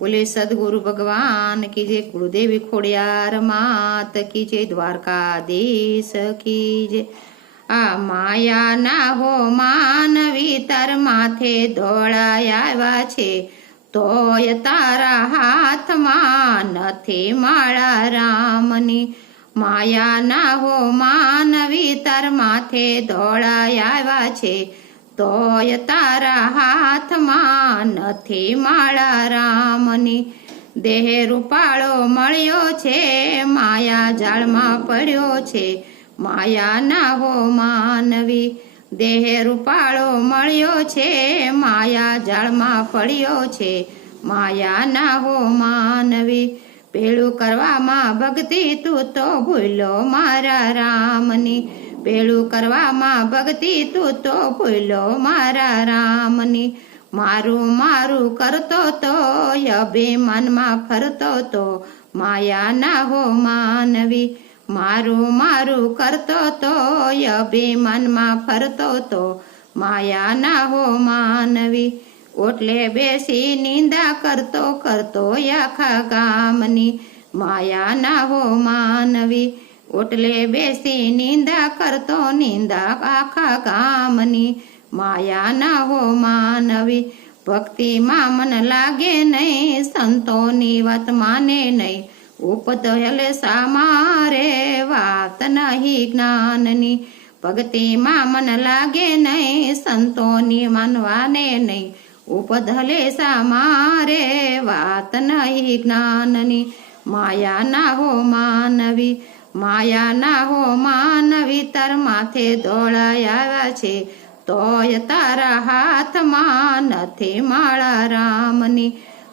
બોલે સદગુરુ ભગવાન કી જે કુળદેવી ખોડિયાર માત કી દ્વારકા દ્વારકાધીશ કી જે આ માયા ના હો માનવી તાર માથે દોડાય આવ્યા છે. તોય તારા હાથમાં નથી માળા રામની. માયા ના હો માનવી તાર માથે દોડાય આવ્યા છે. તોય તારા હાથમાં નથી માળા રામની. દેહ રૂપાળો મળ્યો છે, માયા જાળમાં પડ્યો છે, માયા ના હો માનવી. દેહ રૂપાળો મળ્યો છે, માયા જાળમાં પડ્યો છે, માયા ના હો માનવી. પેલું કરવામાં ભક્તિ તું તો ભૂલો મારા રામની. પેલું કરવામાં ભક્તિ તું તો ભૂલો મારા રામની. મારું મારું કરતો તો અભિમાનમાં ફરતો તો માયા ના હો માનવી. મારું મારું કરતો તો અભિમાનમાં ફરતો તો માયા ના હો માનવી. ઓટલે બેસી નિંદા કરતો કરતો આખા ગામની. માયા ના હો માનવી. ઓટલે બેસી નિંદા કરતો નિંદા આખા ગામની. માયા ના હો માનવી ભક્તિમાં મન લાગે નહીં. સંતોની વાત માને નહીં. ઉપદયલે સામારે વાત નહીં જ્ઞાનની. ભક્તિમાં મન લાગે નહીં. સંતોની માનવાને નહીં. ઉપદલે સામારે વાત નહીં જ્ઞાનની. માયા ના હો માનવી માયા ના હો માનવી તર માથે દોડાયા છે. તોય તારા હાથમાં નથી માળા રામની.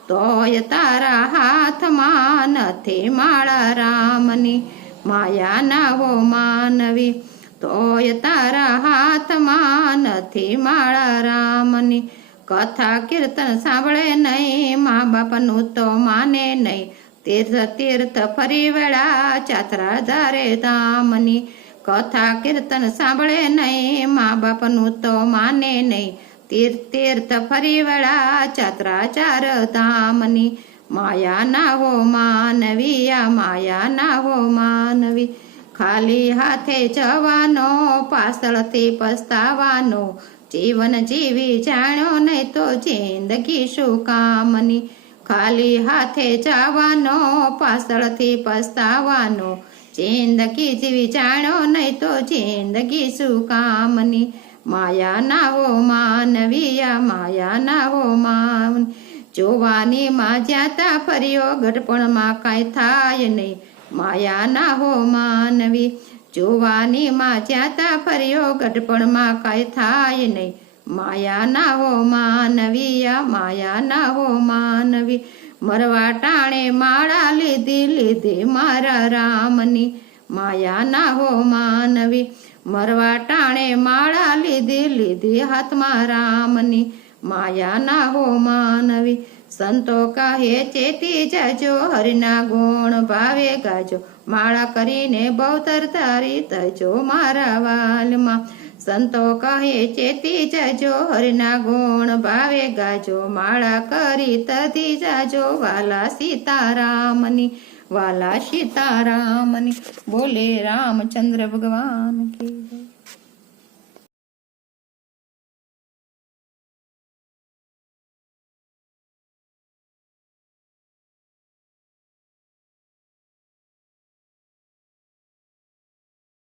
તોય તારા હાથમાં નથી માળા રામની. માયાના હો માનવી, તોય તારા હાથમાં નથી માળા રામની. કથા કીર્તન સાંભળે નહીં, મા બાપનું તો માને નહીં. તીર્થ તીર્થ ફરી વેળા ચાતરા ધારે ધામની કથા કીર્તન સાંભળે નહીં મા બાપનું તો માને નહીં તીર્થ તીર્થ ફરી વેળા ચાતરા ચાર ધામની માયા ના હો માનવી આ માયા ના હો માનવી ખાલી હાથે જવાનો પાછળથી પસ્તાવાનો જીવન જીવી જાણ્યો નહીં તો જિંદગી શું કામની ખાલી હાથે જવાનો, પાછળથી પસ્તાવાનો. જિંદગી જીવી જાણ્યો નહીં તો જિંદગી શું કામની? માયા ના હો માનવી આ માયા ના હો માન. જોવાની માં જ્યાતા ફર્યો, ગઢપણમાં કાંઈ થાય નહીં. માયા ના હો માનવી. જોવાની માં જ્યાતા ફર્યો, ગઢપણમાં કાંઈ થાય નહીં. માયા ના હો માનવી માયા ના હો માનવી. મરવા ટાણે માળા લીધી લીધી મારા રામની. માયા ના હો માનવી. મરવા ટાણે માળા લીધી લીધી હાથમાં રામની. માયા ના હો માનવી. સંતો કહે, ચેતી જાજો, હરિના ગુણ ભાવે ગાજો. માળા કરીને બહુતર તારી તજો મારા વાલમાં. સંતો કહે, ચેતી જાજો, હરિના ગુણ ભાવે ગાજો, માળા કરી તધી જાજો, વાલા સીતારામની વાલા સીતારામની, બોલે રામચંદ્ર ભગવાન કી.